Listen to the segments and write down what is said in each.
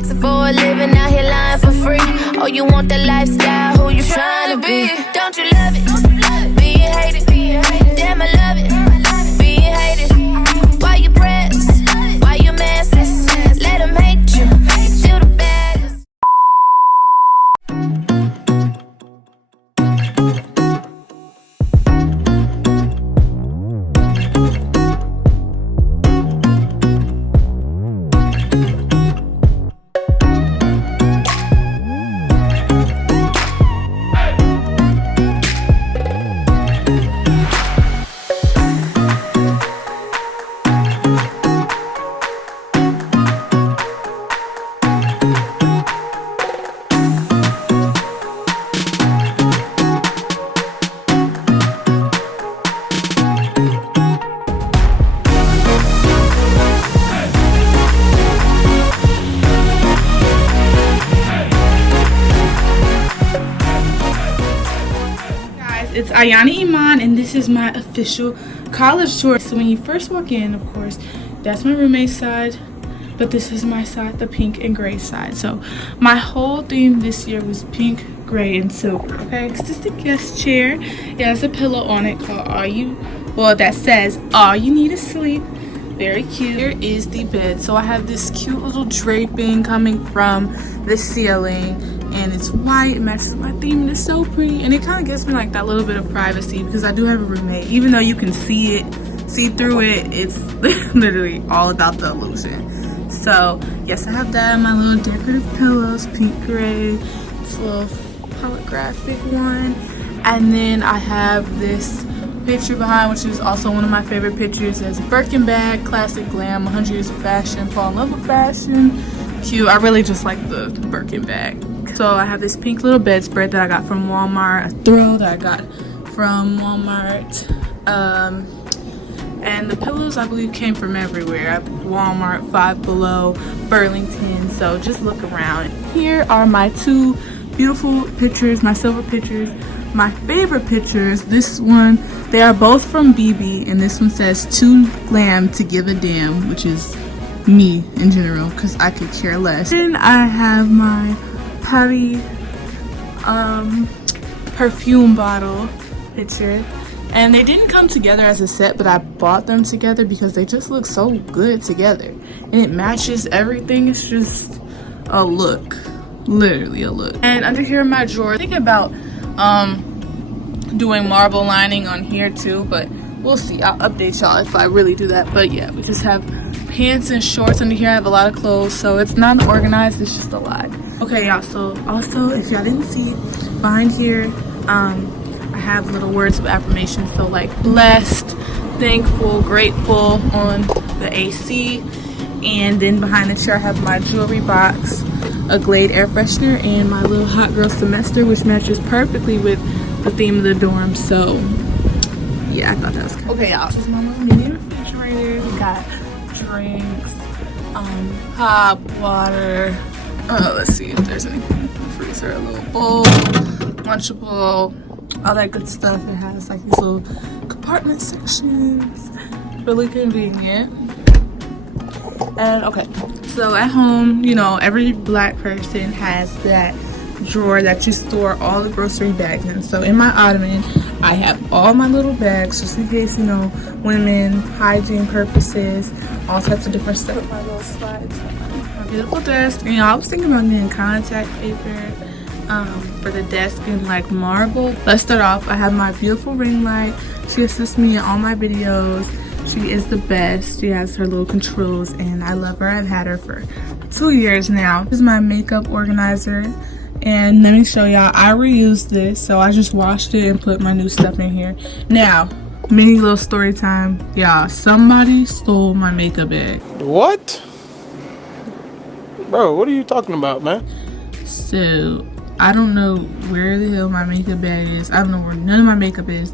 Flexing for a living, out here lying for free. Oh, you want that lifestyle, who you trying to be? Don't you love it? Being hated, damn I love it. Being hated, why you press? Why you messes? Let them hate you, you still the baddest. It's Ayana Iman, and this is my official college tour. So when you first walk in, of course, that's my roommate's side, but this is my side, the pink and gray side. So my whole theme this year was pink, gray, and silver. Okay, this is the guest chair. It has a pillow on it called that says all you need is sleep. Very cute. Here is the bed. So I have this cute little draping coming from the ceiling, and it's white. It matches my theme, and it's so pretty, and it kind of gives me like that little bit of privacy because I do have a roommate. Even though you can see through it, it's literally all about the illusion. So yes, I have that, my little decorative pillows, pink, gray, this little holographic one, and then I have this picture behind, which is also one of my favorite pictures. It's a Birkin bag, classic glam, 100 years of fashion, fall in love with fashion. Cute. I really just like the Birkin bag. So I have this pink little bedspread that I got from Walmart, a throw that I got from Walmart, and the pillows I believe came from everywhere. Walmart, Five Below, Burlington. So just look around. Here are my two beautiful pictures, my silver pictures. My favorite pictures, this one, they are both from BB, and this one says too glam to give a damn, which is me in general, because I could care less. Then I have my Patty perfume bottle picture, and they didn't come together as a set, but I bought them together because they just look so good together, and it matches everything. It's just a look, literally a look. And under here in my drawer, thinking about doing marble lining on here too, but we'll see. I'll update y'all if I really do that. But yeah, we just have pants and shorts under here. I have a lot of clothes, so it's not organized, it's just a lot. Okay y'all, so also if y'all didn't see behind here, I have little words of affirmation, so like blessed, thankful, grateful on the AC. And then behind the chair I have my jewelry box, a Glade air freshener, and my little hot girl semester, which matches perfectly with the theme of the dorm. So yeah, I thought that was cool. Okay y'all, this is my little mini refrigerator. We got drinks, hot water, let's see if there's anything in the freezer, a little bowl, Lunchable, all that good stuff. It has like these little compartment sections, really convenient. And okay, so at home, you know, every black person has that drawer that you store all the grocery bags in. So in my ottoman, I have all my little bags just in case, you know, women, hygiene purposes, all types of different stuff. My little slides, my beautiful desk. And I was thinking about getting contact paper for the desk in like marble. Let's start off. I have my beautiful ring light. She assists me in all my videos. She is the best. She has her little controls, and I love her. I've had her for 2 years now. This is my makeup organizer, and let me show y'all. I reused this, so I just washed it and put my new stuff in here. Now, mini little story time, y'all. Somebody stole my makeup bag. What? Bro, what are you talking about, man? So I don't know where the hell my makeup bag is. I don't know where none of my makeup is,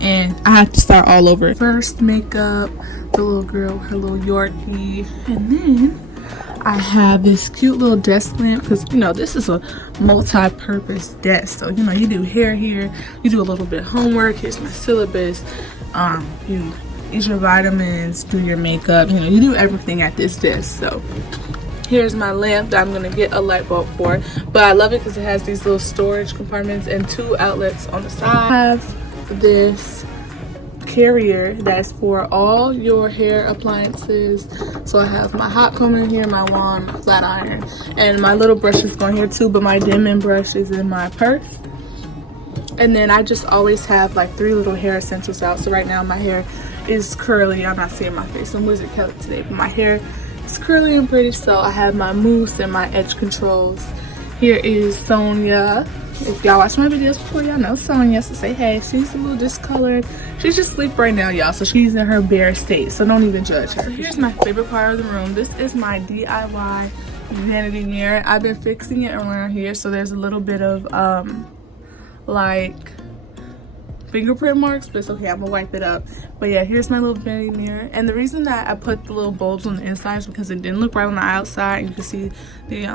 and I have to start all over. First makeup, the little girl, her little Yorkie, and then I have this cute little desk lamp because, you know, this is a multi-purpose desk. So, you know, you do hair here, you do a little bit of homework. Here's my syllabus. You eat your vitamins, do your makeup. You know, you do everything at this desk. So Here's my lamp that I'm gonna get a light bulb for, but I love it because it has these little storage compartments and 2 outlets on the side. I have this carrier that's for all your hair appliances. So I have my hot comb in here, my wand, my flat iron, and my little brush is going here too, but my dimming brush is in my purse. And then I just always have like 3 little hair essentials out. So right now my hair is curly. I'm not seeing my face, I'm Wizard Kelly today, but my hair is curly and pretty. So I have my mousse and my edge controls. Here is Sonia. If y'all watch my videos before, y'all know Sonia, so say hey. She's a little discolored. She's just asleep right now, y'all, so she's in her bare state, so don't even judge her. So here's my favorite part of the room. This is my DIY vanity mirror. I've been fixing it around here, so there's a little bit of like fingerprint marks, but it's okay, I'm gonna wipe it up. But yeah, here's my little vanity mirror. And the reason that I put the little bulbs on the inside is because it didn't look right on the outside. You can see the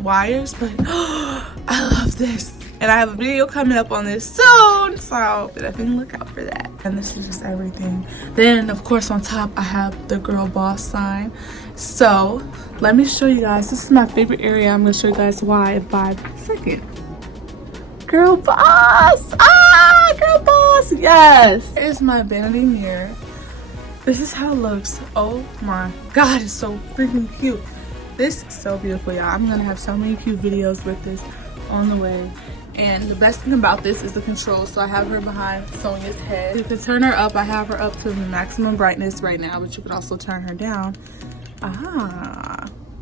wires, but I love this. And I have a video coming up on this soon, so definitely look out for that. And this is just everything. Then of course on top I have the girl boss sign. So let me show you guys. This is my favorite area. I'm gonna show you guys why in 5 seconds. Girl boss! Girl boss! Yes! Here's my vanity mirror. This is how it looks. Oh my god, it's so freaking cute. This is so beautiful, y'all. I'm gonna have so many cute videos with this on the way. And the best thing about this is the controls. So I have her behind Sonia's head. You can turn her up. I have her up to the maximum brightness right now, but you can also turn her down.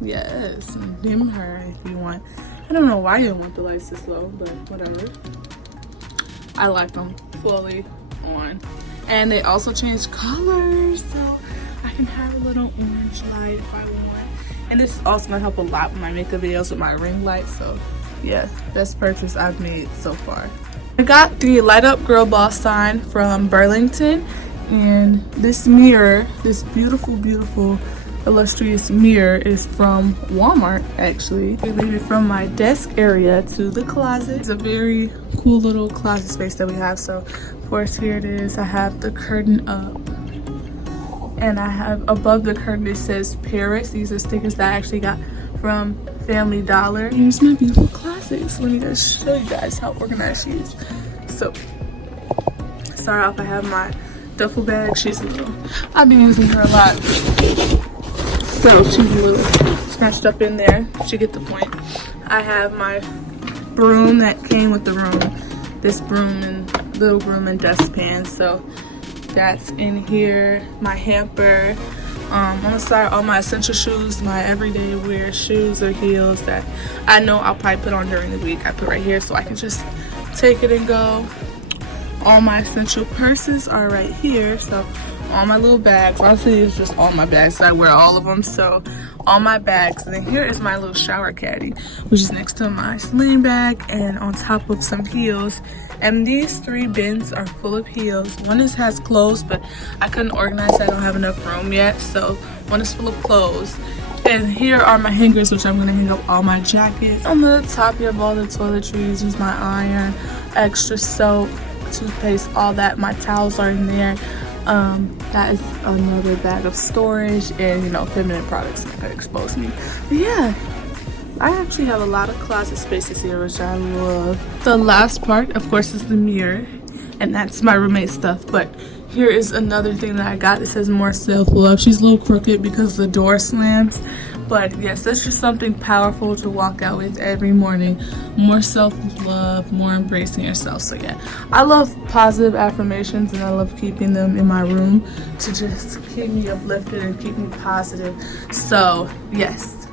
Yes, and dim her if you want. I don't know why you want the lights this low, but whatever. I like them fully on. And they also change colors, so I can have a little orange light if I want. And this is also gonna help a lot with my makeup videos with my ring light, so yeah, best purchase I've made so far. I got the Light Up Girl Boss sign from Burlington, and this mirror, this beautiful, beautiful illustrious mirror is from Walmart actually. I leave it from my desk area to the closet. It's a very cool little closet space that we have. So of course here it is. I have the curtain up, and I have above the curtain it says Paris. These are stickers that I actually got from Family Dollar. Here's my beautiful closet. So let me just show you guys how organized she is. So start off, I have my duffel bag. She's a little, I've been using her a lot, so she's a little scratched up in there. You get the point. I have my broom that came with the room. This broom and little broom and dustpan. So that's in here. My hamper. On the side, all my essential shoes, my everyday wear shoes or heels that I know I'll probably put on during the week. I put right here so I can just take it and go. All my essential purses are right here. So all my little bags, honestly it's just all my bags. I wear all of them, so all my bags. And then here is my little shower caddy, which is next to my sling bag and on top of some heels. And these 3 bins are full of heels. One has clothes, but I couldn't organize that. I don't have enough room yet, so one is full of clothes. And here are my hangers, which I'm gonna hang up all my jackets. On the top you have all the toiletries. There's my iron, extra soap, toothpaste, all that. My towels are in there. That is another bag of storage, and you know, feminine products that could expose me. But yeah, I actually have a lot of closet spaces here, which I love. The last part, of course, is the mirror, and that's my roommate's stuff. But here is another thing that I got. It says more self-love. She's a little crooked because the door slams. But yes, that's just something powerful to walk out with every morning. More self-love, more embracing yourself. So yeah, I love positive affirmations, and I love keeping them in my room to just keep me uplifted and keep me positive. So yes,